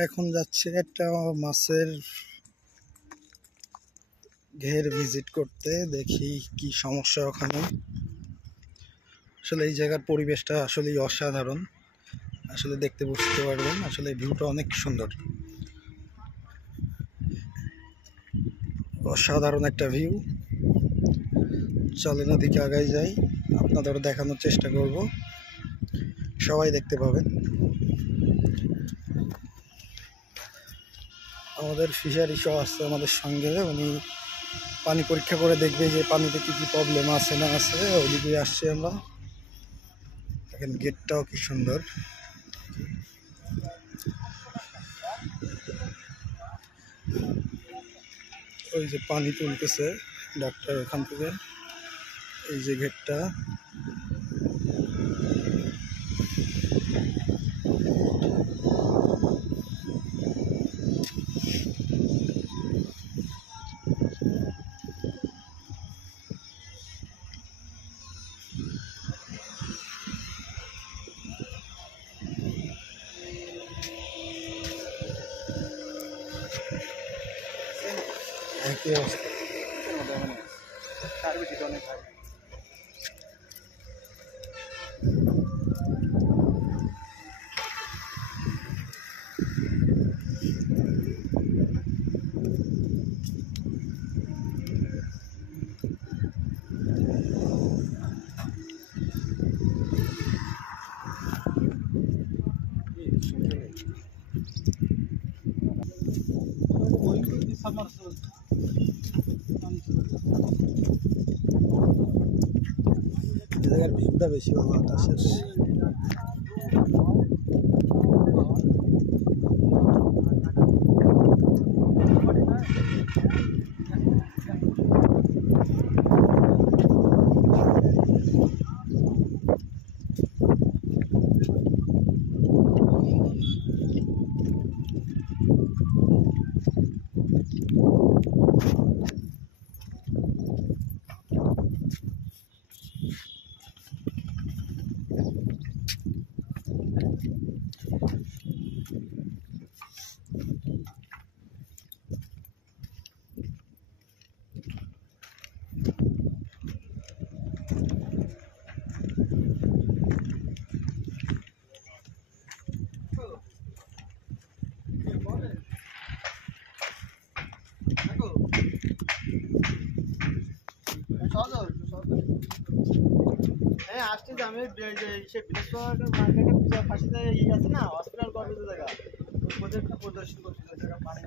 এখন যাচ্ছে একটা মাছের ঘের ভিজিট করতে, দেখি কি সমস্যা ওখানে। আসলে এই জায়গার পরিবেশটা আসলেই অসাধারণ, আসলে দেখতে বুঝতে পারবেন। আসলে ভিউটা অনেক সুন্দর, অসাধারণ একটা ভিউ। চলেন ওদিকে আগাই যাই, আপনাদেরও দেখানোর চেষ্টা করব, সবাই দেখতে পাবেন। আমাদের ফিশারিসও আসছে আমাদের সঙ্গে, উনি পানি পরীক্ষা করে দেখবে যে পানিতে কি কি প্রবলেম আছে না আছে। ওইদিকে আসছি আমরা, দেখেন গেটটাও কি সুন্দর। ওই যে পানি তুলতেছে ডাক্তার এখান থেকে, এই যে গেটটা। একই অবস্থা, জায়গার ভিউটা বেশি ভালো বাতাসের। হ্যাঁ আসছে যে আমি সে মার্কেটে ফাঁসিতে ইয়ে আছে না, হসপিটাল গর্ভবতী জায়গা প্রদর্শন করছিল পানি